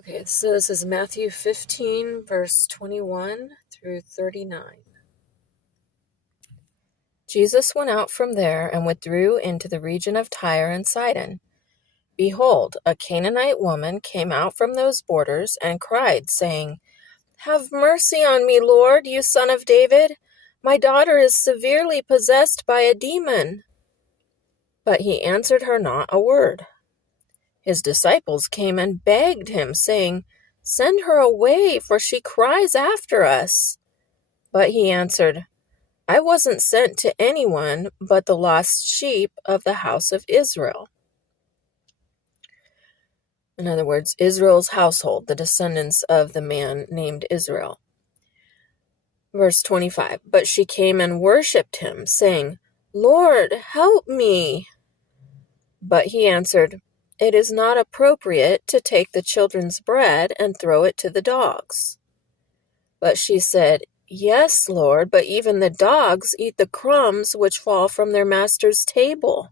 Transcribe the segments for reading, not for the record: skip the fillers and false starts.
Okay, so this is Matthew 15, verse 21 through 39. Jesus went out from there and withdrew into the region of Tyre and Sidon. Behold, a Canaanite woman came out from those borders and cried, saying, "Have mercy on me, Lord, you son of David. My daughter is severely possessed by a demon." But he answered her not a word. His disciples came and begged him, saying, "Send her away, for she cries after us." But he answered, "I wasn't sent to anyone but the lost sheep of the house of Israel." In other words, Israel's household, the descendants of the man named Israel. Verse 25, but she came and worshipped him, saying, "Lord, help me." But he answered, "It is not appropriate to take the children's bread and throw it to the dogs." But she said, "Yes, Lord, but even the dogs eat the crumbs which fall from their master's table."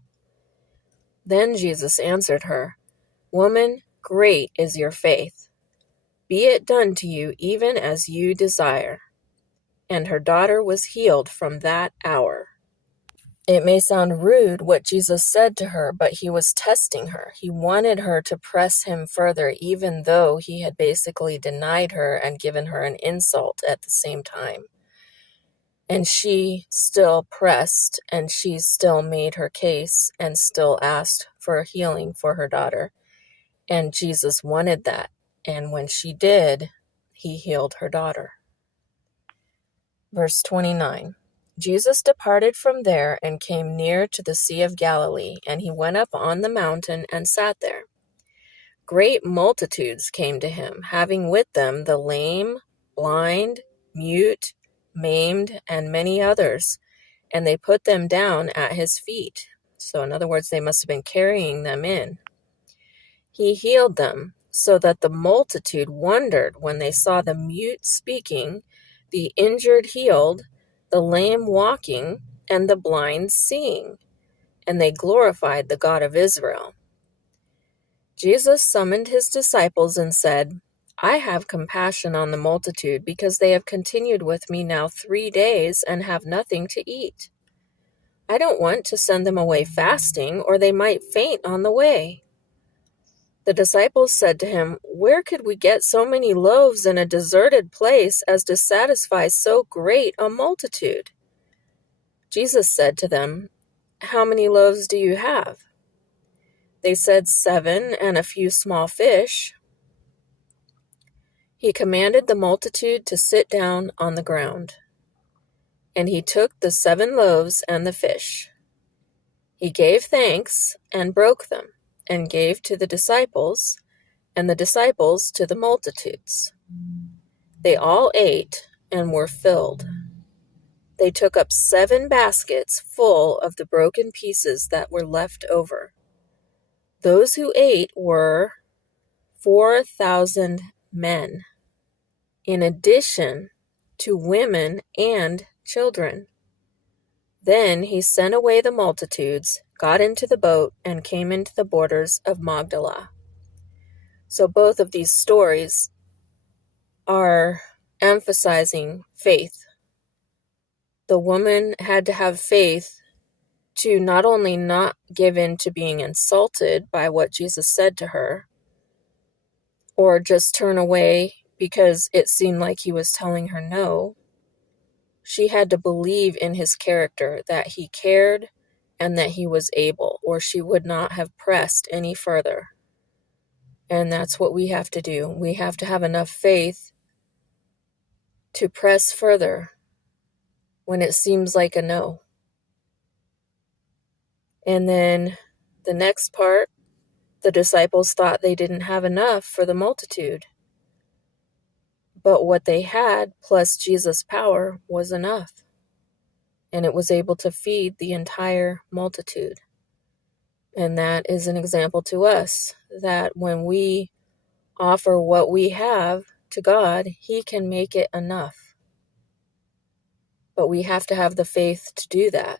Then Jesus answered her, "Woman, great is your faith. Be it done to you even as you desire." And her daughter was healed from that hour. It may sound rude what Jesus said to her, but he was testing her. He wanted her to press him further, even though he had basically denied her and given her an insult at the same time. And she still pressed, and she still made her case, and still asked for healing for her daughter. And Jesus wanted that. And when she did, he healed her daughter. Verse 29. Jesus departed from there and came near to the Sea of Galilee, and he went up on the mountain and sat there. Great multitudes came to him, having with them the lame, blind, mute, maimed, and many others, and they put them down at his feet. So in other words, they must have been carrying them in. He healed them, so that the multitude wondered when they saw the mute speaking, the injured healed, the lame walking, and the blind seeing, and they glorified the God of Israel. Jesus summoned his disciples and said, "I have compassion on the multitude, because they have continued with me now 3 days and have nothing to eat. I don't want to send them away fasting, or they might faint on the way." The disciples said to him, "Where could we get so many loaves in a deserted place as to satisfy so great a multitude?" Jesus said to them, "How many loaves do you have?" They said, 7, and a few small fish. He commanded the multitude to sit down on the ground. And he took the 7 loaves and the fish. He gave thanks and broke them, and gave to the disciples, and the disciples to the multitudes. They all ate and were filled. They took up 7 baskets full of the broken pieces that were left over. Those who ate were 4,000 men, in addition to women and children. Then he sent away the multitudes, got into the boat, and came into the borders of Magdala. So both of these stories are emphasizing faith. The woman had to have faith to not only not give in to being insulted by what Jesus said to her, or just turn away because it seemed like he was telling her no. She had to believe in his character, that he cared and that he was able, or she would not have pressed any further. And that's what we have to do. We have to have enough faith to press further when it seems like a no. And then the next part, the disciples thought they didn't have enough for the multitude. But what they had, plus Jesus' power, was enough. And it was able to feed the entire multitude. And that is an example to us, that when we offer what we have to God, he can make it enough. But we have to have the faith to do that.